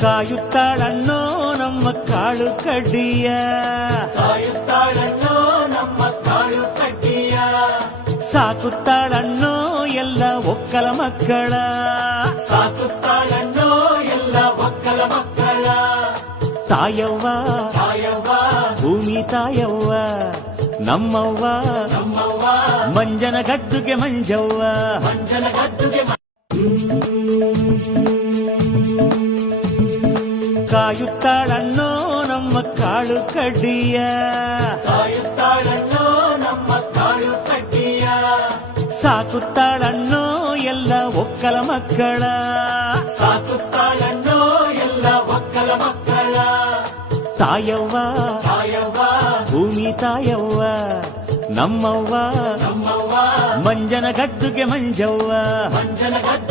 ಕಾಯುತ್ತಾಳನ್ನೋ ನಮ್ಮ ಕಾಳು ಕಡ್ಡಿಯ, ಕಾಯುತ್ತಾಳನ್ನೋ ನಮ್ಮ ಕಾಳು ಕಡ್ಡಿಯ, ಸಾಕುತ್ತಾಳನ್ನೋ ಎಲ್ಲ ಒಕ್ಕಲ ಮಕ್ಕಳ, ಸಾಕುತ್ತಾಳನ್ನೋ ಎಲ್ಲ ಒಕ್ಕಲ ಮಕ್ಕಳ. ತಾಯವ್ವ ತಾಯವ್ವ ಭೂಮಿ ತಾಯವ್ವ ನಮ್ಮವ್ವ, ನಮ್ಮವ್ವ ಮಂಜನ ಗದ್ದುಗೆ ಮಂಜವ್ವ. ಮಂಜನ ಗದ್ದುಗೆ ಕಾಯುತ್ತಾಳನ್ನೋ ನಮ್ಮ ಕಾಳು ಕಡ್ಡಿಯ, ಕಾಯುತ್ತಾಳನ್ನೋ ನಮ್ಮ ಕಾಳು ಕಡ್ಡಿಯ, ಸಾಕುತ್ತಾಳನ್ನೋ ಎಲ್ಲ ಒಕ್ಕಲ ಮಕ್ಕಳ, ಸಾಕುತ್ತಾಳನ್ನೋ ಎಲ್ಲ ಒಕ್ಕಲ ಮಕ್ಕಳ. ತಾಯವ್ವ ತಾಯವ್ವ ಭೂಮಿ ತಾಯವ್ವ ನಮ್ಮವ್ವ, ನಮ್ಮವ್ವ ಮಂಜನ ಗದ್ದುಗೆ ಮಂಜವ್ವ. ಮಂಜನ ಗದ್ದುಗೆ